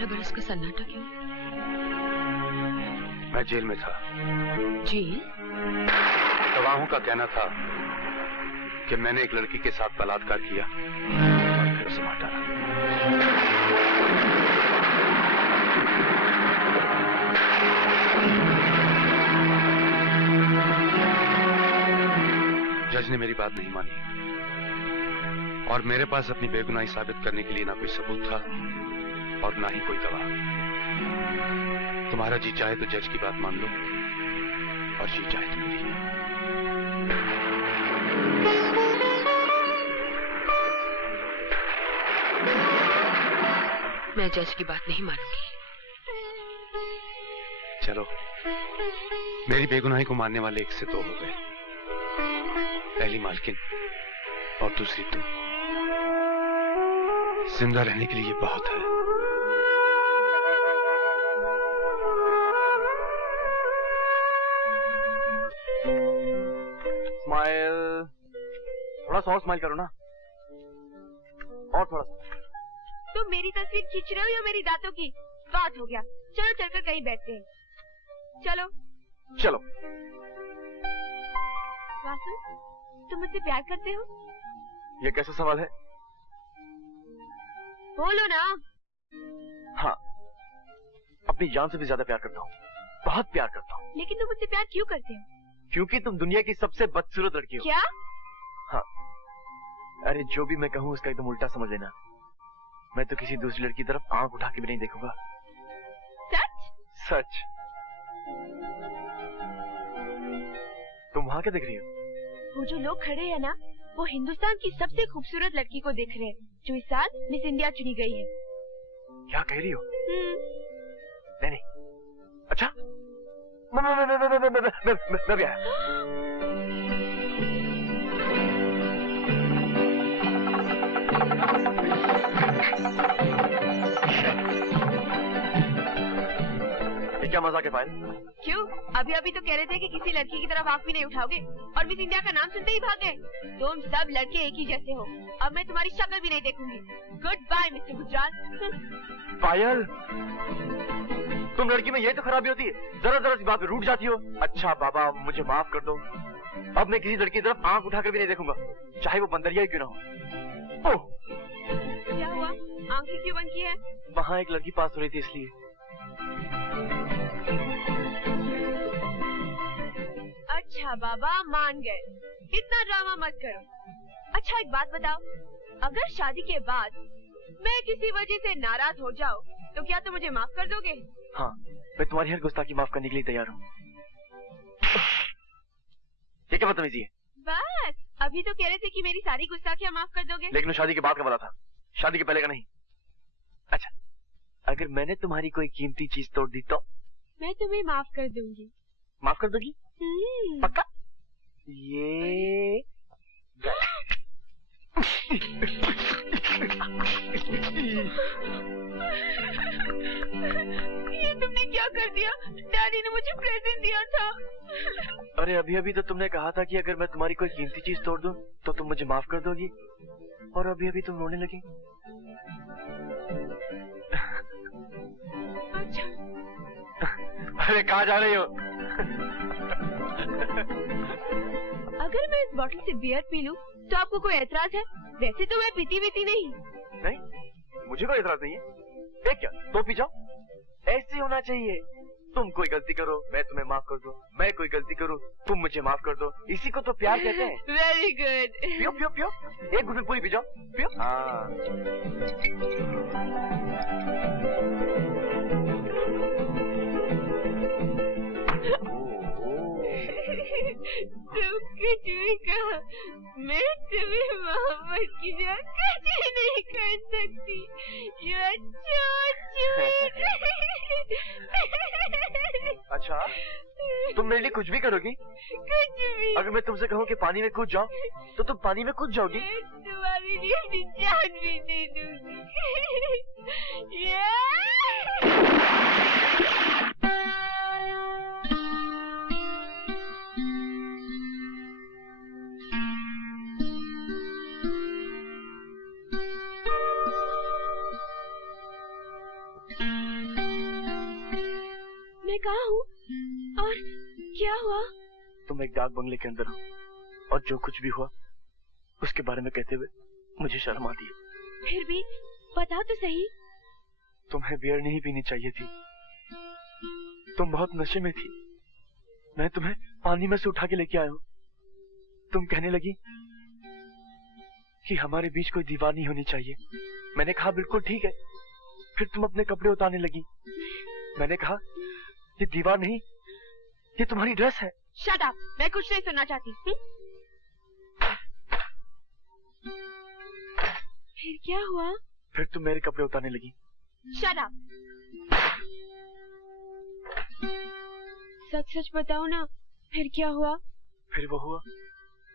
12 बरस का सन्नाटा क्यों? मैं जेल में था। जेल? गवाहों का कहना था कि मैंने एक लड़की के साथ बलात्कार किया और फिर उसे मार डाला। जज ने मेरी बात नहीं मानी और मेरे पास अपनी बेगुनाही साबित करने के लिए ना कोई सबूत था और ना ही कोई गवाह। तुम्हारा जी चाहे तो जज की बात मान लो और जी चाहे तो मेरी। मैं जज की बात नहीं मानूंगी। चलो, मेरी बेगुनाही को मानने वाले एक से दो हो गए। पहली मालकिन और दूसरी तुम। जिंदा रहने के लिए ये बहुत है। स्माइल, थोड़ा सा और स्माइल करो ना, और थोड़ा सा। तुम मेरी तस्वीर खींच रहे हो या मेरी दांतों की? बात हो गया, चलो चलकर कहीं बैठते हैं। चलो चलो। वासु, तुम मुझसे प्यार करते हो? ये कैसा सवाल है? बोलो ना। हाँ, अपनी जान से भी ज्यादा प्यार करता हूँ, बहुत प्यार करता हूँ। लेकिन तुम मुझसे प्यार क्यों करते हो? क्योंकि तुम दुनिया की सबसे बदसूरत लड़की हो। क्या? हाँ, अरे जो भी मैं कहूँ उसका एकदम उल्टा समझ लेना। मैं तो किसी दूसरी लड़की की तरफ आंख उठा के भी नहीं देखूंगा। सच? सच। तुम वहाँ क्या देख रही हो? वो जो लोग खड़े हैं ना, वो हिंदुस्तान की सबसे खूबसूरत लड़की को देख रहे हैं, जो इस साल मिस इंडिया चुनी गई है। क्या कह रही हो? नहीं नहीं। अच्छा, मैं भी आया। क्या मजाक है पायल? क्यों? अभी अभी तो कह रहे थे कि किसी लड़की की तरफ आंख भी नहीं उठाओगे और मिस इंडिया का नाम सुनते ही भाग गए। तुम सब लड़के एक ही जैसे हो। अब मैं तुम्हारी शक्ल भी नहीं देखूंगी। Good bye mister Gujral. Payal, तुम लड़की में यही तो खराबी होती है, जरा जरा सी बात पे रूठ जाती हो। अच्छा बाबा, मुझे माफ कर दो। अब मैं किसी लड़की की तरफ आंख उठाकर भी नहीं देखूंगा, चाहे वो बंदरिया ही क्यों ना हो। ओह, क्या हुआ? आंखें क्यों बंद की है? वहाँ एक लड़की पास हो रही थी इसलिए। अच्छा बाबा, मान गए। इतना ड्रामा मत करो। अच्छा एक बात बताओ, अगर शादी के बाद मैं किसी वजह से नाराज हो जाऊँ तो क्या तुम मुझे माफ कर दोगे? हाँ, मैं तुम्हारी हर गुस्ताखी माफ करने के लिए तैयार हूँ। ये क्या बदतमीजी है? बस, अभी तो कह रहे थे कि मेरी सारी गुस्ताखियाँ माफ कर दोगे। लेकिन वो शादी के बाद का वाला था, शादी के पहले का नहीं। अच्छा, अगर मैंने तुम्हारी कोई कीमती चीज तोड़ दी तो? मैं तुम्हें माफ कर दूंगी। माफ कर दोगी? पक्का? ये तुमने क्या कर दिया? डैडी ने मुझे प्रेजेंट दिया था। अरे अभी अभी तो तुमने कहा था कि अगर मैं तुम्हारी कोई कीमती चीज तोड़ दूं तो तुम मुझे माफ कर दोगी, और अभी अभी तुम रोने लगी। अच्छा। अरे कहाँ जा रही हो? अगर मैं इस बोतल से बियर पी लूं तो आपको कोई एतराज है? वैसे तो मैं पीती वीती नहीं। नहीं, मुझे कोई एतराज नहीं है। एक क्या, तो पी जाओ। ऐसे होना चाहिए। तुम कोई गलती करो, मैं तुम्हें माफ कर दूं। मैं कोई गलती करूं, तुम मुझे माफ कर दो। इसी को तो प्यार कहते हैं। Very good. पियो पियो पियो, एक घुट में पूरी पी जाओ। पियो। हाँ। तुम कुछ भी कहो, मैं तुम्हें मोहब्बत की जान कुछ नहीं कर सकती। You are so sweet। अच्छा, तुम मेरे लिए कुछ भी करोगी? कुछ भी। अगर मैं तुमसे कहूँ कि पानी में कूद जाओ तो तुम पानी में कूद जाओगी? मैं तुम्हारे लिए अपनी जान भी दे दूंगी। मैं कहाँ हूँ और क्या हुआ? तुम एक डाक बंगले के अंदर हो और जो कुछ भी हुआ उसके बारे में कहते हुए मुझे शर्म आती है। फिर भी बताओ तो सही। तुम्हें बियर नहीं पीनी चाहिए थी, तुम बहुत नशे में थी। मैं तुम्हें पानी में से उठा के लेके आया हूँ। तुम कहने लगी कि हमारे बीच कोई दीवार नहीं होनी चाहिए। मैंने कहा बिल्कुल ठीक है। फिर तुम अपने कपड़े उतारने लगी। मैंने कहा ये दीवार नहीं, ये तुम्हारी ड्रेस है। शट अप, मैं कुछ नहीं सुनना चाहती। फिर क्या हुआ? फिर तुम मेरे कपड़े उतारने लगी। Shut up. सच सच बताओ ना, फिर क्या हुआ? फिर वो हुआ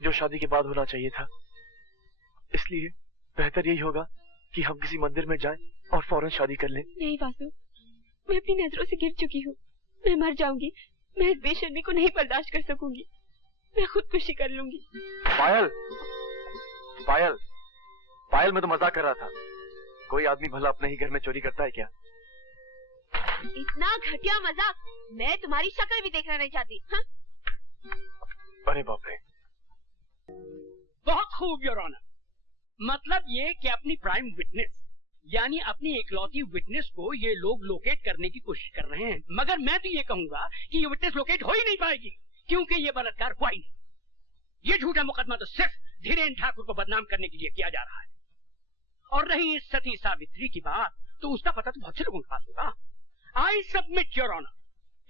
जो शादी के बाद होना चाहिए था। इसलिए बेहतर यही होगा कि हम किसी मंदिर में जाएं और फौरन शादी कर लें। नहीं वासु, मैं अपनी नजरों से गिर चुकी हूँ। मैं मर जाऊंगी। मैं इस बेशर्मी को नहीं बर्दाश्त कर सकूंगी। मैं खुदकुशी कर लूंगी। पायल, पायल, पायल, मैं तो मजाक कर रहा था। कोई आदमी भला अपने ही घर में चोरी करता है क्या? इतना घटिया मजाक मैं तुम्हारी शक्ल भी देखना नहीं चाहती। हाँ? अरे बाप रे। बहुत खूब योर ऑनर। मतलब ये कि अपनी प्राइम विटनेस यानी अपनी इकलौती विटनेस को ये लोग लोकेट करने की कोशिश कर रहे हैं, मगर मैं तो ये कहूंगा कि ये विटनेस लोकेट हो ही नहीं पाएगी क्योंकि ये बलात्कार हुआ ही नहीं। ये झूठा मुकदमा तो सिर्फ धीरेन्द्र ठाकुर को बदनाम करने के लिए किया जा रहा है। और रही इस सती सावित्री की बात, तो उसका पता तो बहुत से लोगों के पास होगा। आई सबमिट योर ऑनर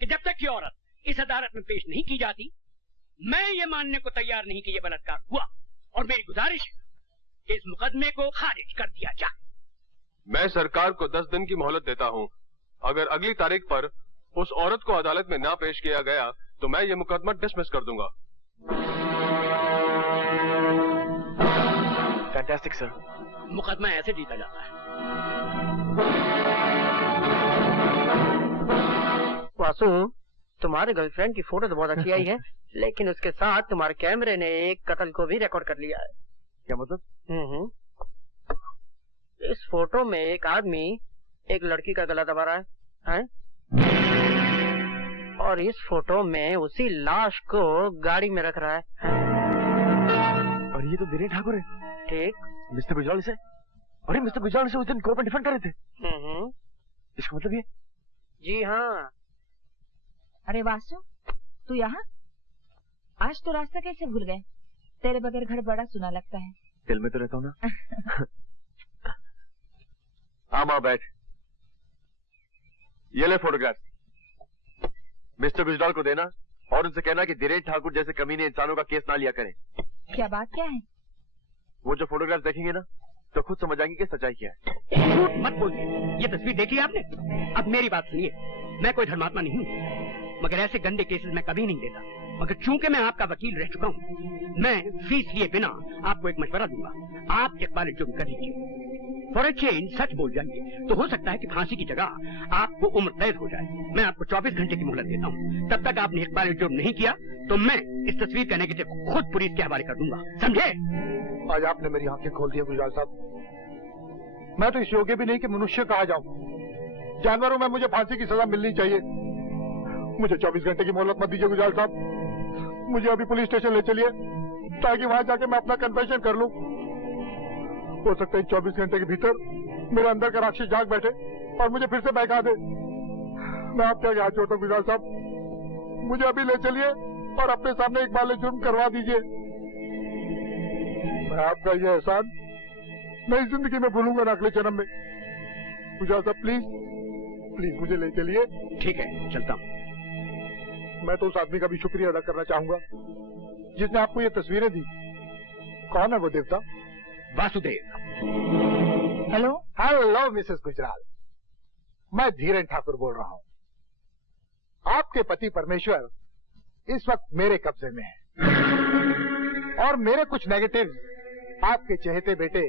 कि जब तक ये औरत इस अदालत में पेश नहीं की जाती, मैं ये मानने को तैयार नहीं कि ये बलात्कार हुआ। और मेरी गुजारिश है कि इस मुकदमे को खारिज कर दिया जाए। मैं सरकार को 10 दिन की मोहलत देता हूं। अगर अगली तारीख पर उस औरत को अदालत में ना पेश किया गया तो मैं ये मुकदमा डिसमिस कर दूंगा। Fantastic sir. मुकदमा ऐसे जीता जाता है। वासु, तुम्हारे गर्लफ्रेंड की फोटो तो बहुत अच्छी आई है, लेकिन उसके साथ तुम्हारे कैमरे ने एक कत्ल को भी रिकॉर्ड कर लिया है। क्या मतलब? इस फोटो में एक आदमी एक लड़की का गला दबा रहा है? और इस फोटो में उसी लाश को गाड़ी में रख रहा है। और ये तो धीरेन्द्र ठाकुर है। ठीक। मिस्टर गुजराल से, अरे मिस्टर गुजराल से उस दिन कोर्ट में डिफेंड कर रहे थे। इसका मतलब ये? जी हाँ। अरे वासु, तू यहाँ? आज तो रास्ता कैसे भूल गए? तेरे बगैर घर बड़ा सुना लगता है। दिल में तो रहता हूँ ना। हाँ माँ बैठ। ये ले फोटोग्राफ। मिस्टर गुजराल को देना और उनसे कहना कि धीरेन्द्र ठाकुर जैसे कमीने इंसानों का केस ना लिया करें। क्या बात क्या है? वो जो फोटोग्राफ देखेंगे ना तो खुद समझ आएंगे कि सच्चाई क्या है। झूठ मत बोलिए। ये तस्वीर देखी आपने? अब मेरी बात सुनिए। मैं कोई धर्मात्मा नहीं हूँ, मगर ऐसे गंदे केसेस मैं कभी नहीं देता। मगर चूंकि मैं आपका वकील रह चुका हूँ, मैं फीस लिए बिना आपको एक मशवरा दूंगा। आप इकबाल जुर्म कर लीजिए। फॉर अ चेंज सच बोल जाइए तो हो सकता है कि फांसी की जगह आपको उम्र कैद हो जाए। मैं आपको 24 घंटे की मोहलत देता हूँ। तब तक आपने इकबाल जुर्म नहीं किया तो मैं इस तस्वीर का नेगेटिव खुद पुलिस के हवाले कर दूंगा। समझे? आज आपने मेरी आंखें खोल दी गुजराल साहब। मैं तो इस योग्य भी नहीं कि मनुष्य कहा जाऊं। जानवरों में मुझे फांसी की सजा मिलनी चाहिए। मुझे 24 घंटे की मोहलत मत दीजिए गुजराल साहब। मुझे अभी पुलिस स्टेशन ले चलिए ताकि वहां जाके मैं अपना कन्फेशन कर लूं। हो सकता है 24 घंटे के भीतर मेरे अंदर का राक्षस जाग बैठे और मुझे फिर से बहका दे। मैं आपके आगे हाथ जोड़ता हूं गुजराल साहब, मुझे अभी ले चलिए और अपने सामने इकबाल जुर्म करवा दीजिए। मैं आपका ये एहसान नई जिंदगी में भूलूंगा ना अगले जन्म में। गुजराल साहब प्लीज प्लीज मुझे ले चलिए। ठीक है, चलता हूँ। मैं तो उस आदमी का भी शुक्रिया अदा करना चाहूंगा जिसने आपको ये तस्वीरें दी। कौन है वो देवता? Vasudev. Hello hello Mrs Gujral, मैं धीरेन्द्र ठाकुर बोल रहा हूँ। आपके पति परमेश्वर इस वक्त मेरे कब्जे में है और मेरे कुछ नेगेटिव आपके चहेते बेटे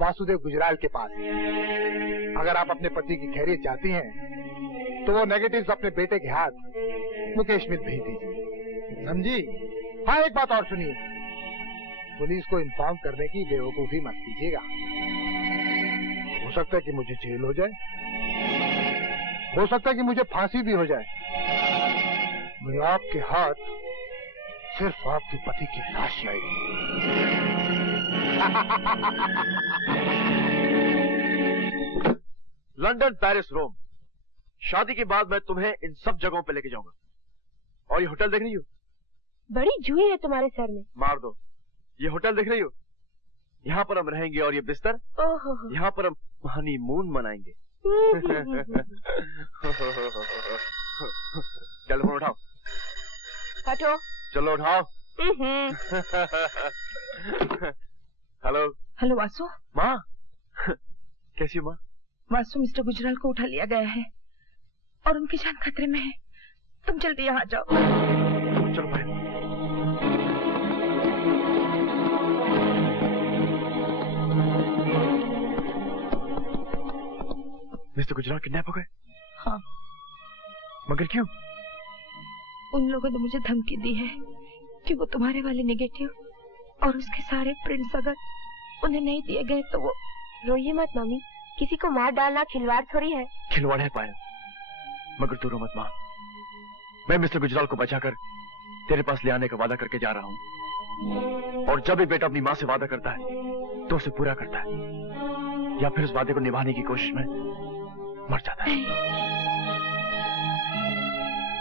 वासुदेव गुजराल के पास है। अगर आप अपने पति की खैरियत चाहती हैं तो वो नेगेटिव्स अपने बेटे के हाथ मुकेश मिल भेज दीजिए, समझी? हाँ, एक बात और सुनिए, पुलिस को इन्फॉर्म करने की बेवकूफी मत कीजिएगा। हो सकता है कि मुझे जेल हो जाए, हो सकता है कि मुझे फांसी भी हो जाए। मैं आपके हाथ सिर्फ आपके पति की लाश आएगी। लंदन, पेरिस, रोम, शादी के बाद मैं तुम्हें इन सब जगहों पे लेके जाऊंगा। और ये होटल देख रही हो? बड़ी जुई है तुम्हारे सर में। मार दो। ये होटल देख रही हो? यहाँ पर हम रहेंगे और ये बिस्तर, ओहो। यहाँ पर हम हनीमून मनाएंगे। टेलीफोन उठाओ। हटो। चलो उठाओ। हेलो। हेलो वासु। माँ, कैसी हो माँ? वासु, मिस्टर गुजराल को उठा लिया गया है और उनकी जान खतरे में है। तुम जल्दी यहाँ जाओ। चलो भाई। मिस्टर गुजराल किडनैप हो गए? हाँ। मगर क्यों? उन लोगों ने मुझे धमकी दी है कि वो तुम्हारे वाले नेगेटिव और उसके सारे प्रिंट्स अगर उन्हें नहीं दिए गए तो वो। रोइए मत मामी, किसी को मार डालना खिलवाड़ थोड़ी है। खिलवाड़ है पायल, मगर तू रो मत माँ। मैं मिस्टर गुजराल को बचाकर तेरे पास ले आने का वादा करके जा रहा हूँ। और जब भी बेटा अपनी माँ से वादा करता है तो उसे पूरा करता है, या फिर उस वादे को निभाने की कोशिश में मर जाता है।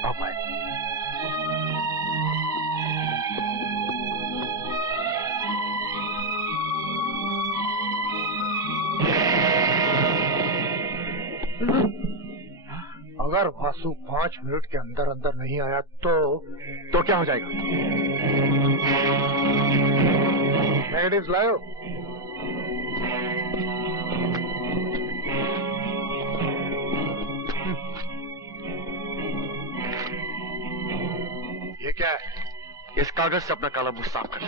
आओ पायल। अगर वासु 5 मिनट के अंदर अंदर नहीं आया तो क्या हो जाएगा? नेगेटिव्स लाओ। ये क्या है? इस कागज से अपना काला मुंह साफ कर।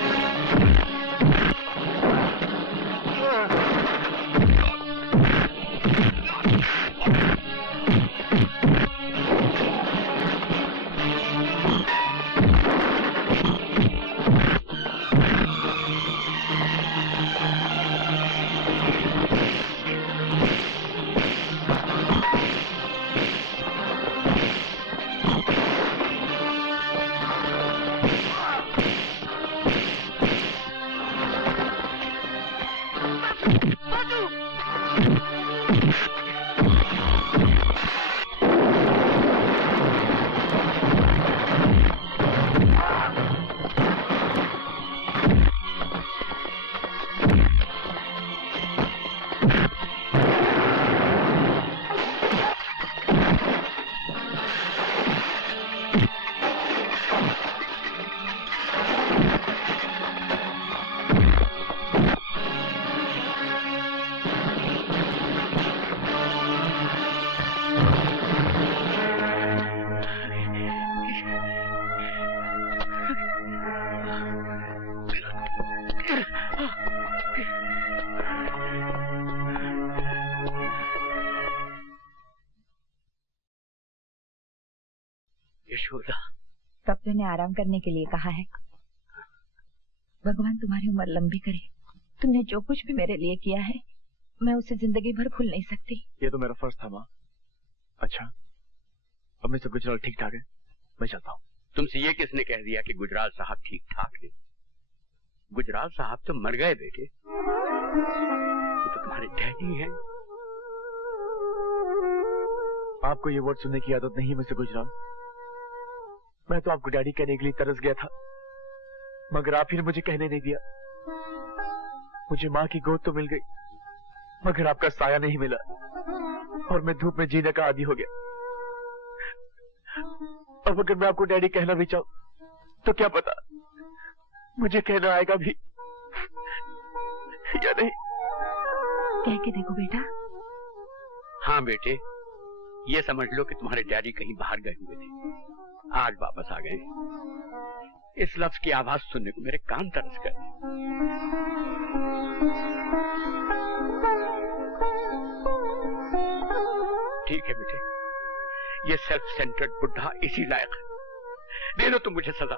यशोदा, डॉक्टर ने आराम करने के लिए कहा है। भगवान तुम्हारी उम्र लंबी करे। तुमने जो कुछ भी मेरे लिए किया है मैं उसे जिंदगी भर भूल नहीं सकती। ये तो मेरा फर्ज था माँ। अच्छा, अब मिस्टर गुजराल ठीक ठाक है, मैं चलता हूँ। तुमसे ये किसने कह दिया कि गुजराल साहब ठीक ठाक है? गुजराल साहब तो मर गए बेटे। ये तो तुम्हारे डैडी हैं। आपको ये वर्ड सुनने की आदत नहीं है मिस्टर गुजराल। मैं तो आपको डैडी कहने के लिए तरस गया था, मगर आप ही ने मुझे कहने नहीं दिया। मुझे माँ की गोद तो मिल गई, मगर आपका साया नहीं मिला और मैं धूप में जीने का आदी हो गया। अब अगर मैं आपको डैडी कहना भी चाहूं तो क्या पता मुझे कहना आएगा भी या नहीं। कह के देखो बेटा। हाँ बेटे, ये समझ लो कि तुम्हारे डैडी कहीं बाहर गए हुए थे, आज वापस आ गए। इस लफ्ज की आवाज सुनने को मेरे कान तरस गए। ठीक है बेटे, ये सेल्फ सेंटर्ड बुढ़ा इसी लायक है। दे दो तुम मुझे सजा,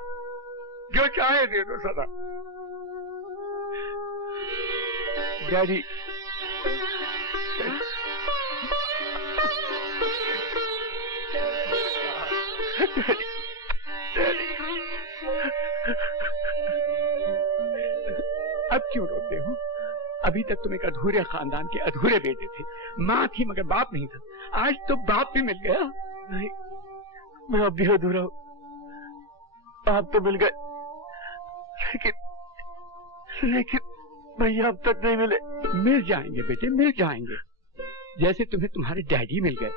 जो चाहे दे दो सजा। डैडी, अब क्यों रोते हो? अभी तक तुम एक अधूरे खानदान के अधूरे बेटे थे। माँ थी मगर बाप नहीं था। आज तो बाप भी मिल गया। नहीं, मैं अब भी अधूरा हूँ। आप तो मिल गए, लेकिन भैया अब तक नहीं मिले। मिल जाएंगे बेटे, मिल जाएंगे। जैसे तुम्हें तुम्हारे डैडी मिल गए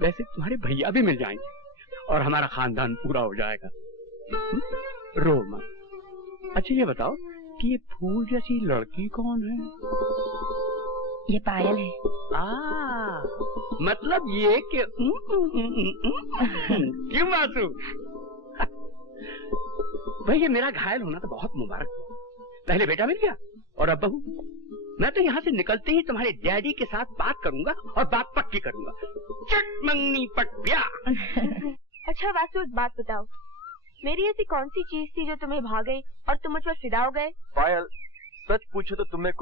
वैसे तुम्हारे भैया भी मिल जाएंगे और हमारा खानदान पूरा हो जाएगा। रो मत। अच्छा ये बताओ कि ये फूल जैसी लड़की कौन है? ये पायल है। मतलब ये कि क्यों मासूम? भाई ये मेरा घायल होना तो बहुत मुबारक हुआ। पहले बेटा मिल गया और अब बहू। मैं तो यहाँ से निकलते ही तुम्हारे डैडी के साथ बात करूंगा और बात पक्की करूंगा। चट मंगनी पट ब्याह। अच्छा वासु, एक बात बताओ, मेरी ऐसी कौन सी चीज थी जो तुम्हें भा गई और तुम मुझ पर फिदा हो गए? पायल, सच पूछो तो तुम्हें